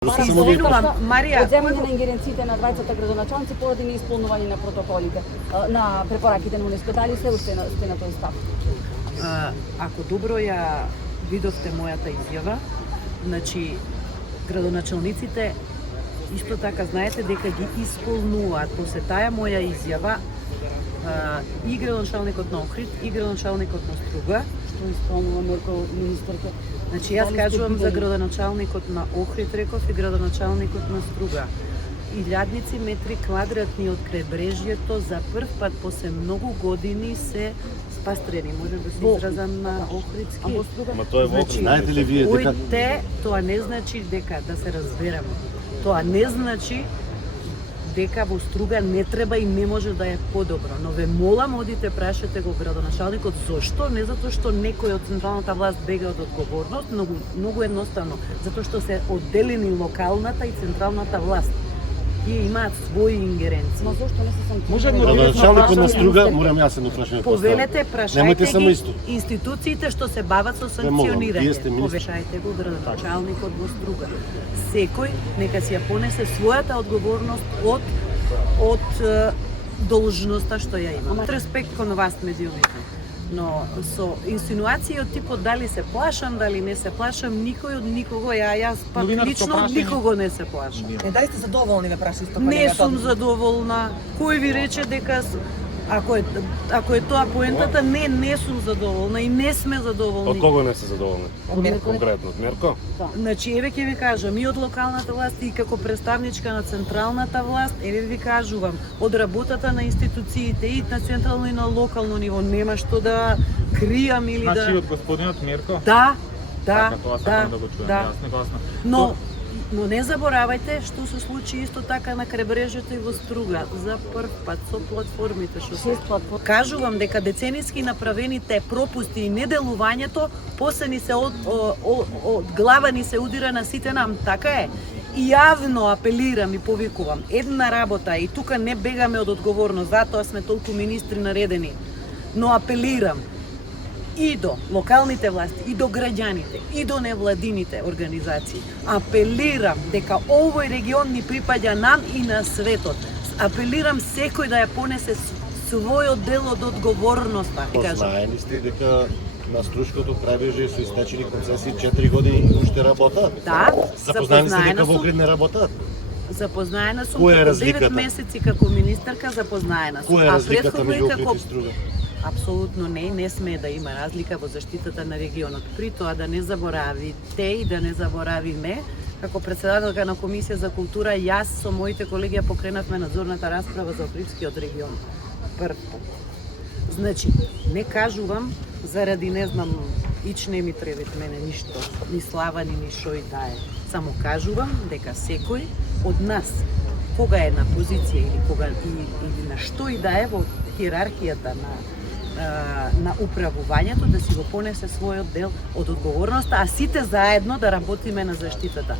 Извинувам, Марија, Одземање на ингеренциите на двајцата градоначалници поради неисполнување на протоколите, на препораките на УНЕСКО. Дали се уште сте на тој став? ако добро ја видовте мојата изјава, значи градоначалниците исто така знаете дека ги исполнуваат после таа моја изјава и градоначалникот на Охрид и градоначалникот на Струга. Што исполнува Мерко министерка? Значи јас кажувам за градоначалникот на Охрид, реков, и градоначалникот на Струга. Илјадници метри квадратни од крајбрежјето за прв пат после многу години се спастрени, може да се изразам на охридски. Ма тоа е во Охрид. Знаете ли вие дека Тоа не значи дека, да се разбереме, тоа не значи дека во Струга не треба и не може да е подобро. Но ве молам, одите прашете го градоначалникот зошто, не затоа што некој од централната власт бега од одговорност, многу едноставно, затоа што се одделени локалната и централната власт. Тие имаат своји ингеренции. Ма зошто не се сам? може градоначалникот на Струга, морам јас се прашам. Повелете, Немојте прашајте само ги исто. институциите што се бават со Ве молам, санкционирање. вие сте министр. Повешајте го градоначалникот во Струга. Секој нека си ја понесе својата одговорност од должноста што ја има. Респект кон вас медиумите. Но со инсинуации од типот дали се плашам, дали не се плашам, никој од никого, јас пак лично од никого не се плашам. Дали сте задоволни, ве праша исто Не сум задоволна. Кој ви рече дека ако е тоа поентата, не сум задоволна и не сме задоволни. Од кого не се задоволни? Конкретно, од Мерко? Значи, еве ќе ви кажам, и од локалната власт и како представничка на централната власт, еве ви кажувам, од работата на институциите и на централно и на локално ниво нема што да кријам или Значи да... од господинот Мирко? Да, Така, тоа сакам да го чуем, јасно, гласно. Но не заборавајте што се случи исто така на крайбрежјето и во Струга за прв пат со платформите што се кажувам дека децениски направените пропусти и неделувањето после ни се од глава ни се удира на сите нам, така е. И јавно апелирам и повикувам, една работа и тука не бегаме од одговорност, затоа сме толку министри наредени, но апелирам и до локалните власти, и до граѓаните, и до невладините организации. Апелирам дека овој регион ни припаѓа нам и на светот. Апелирам секој да ја понесе својот дел од одговорноста. Знаени сте дека на Струшкото крајбрежје со истечени концесии 4 години уште работат? Да, Запознаени сте дека во Охрид не работат? Запознаена сум Која е како 9 разликата? месеци како министерка, запознаена сум. Која е разликата претходно и меѓу како Охрид и Струга? Апсолутно не смее да има разлика во заштитата на регионот. При тоа да не заборавите и да не заборавиме, како председателка на Комисија за култура, јас со моите колеги ја покренавме надзорната расправа за Охридскиот регион. Прв пат. Значи, не кажувам заради, не знам, ич не ми требит мене ништо, ни слава, ни шо и да е. Само кажувам дека секој од нас, кога е на позиција или на што и да е во хиерархијата на управувањето, да си го понесе својот дел од одговорноста, а сите заедно да работиме на заштитата.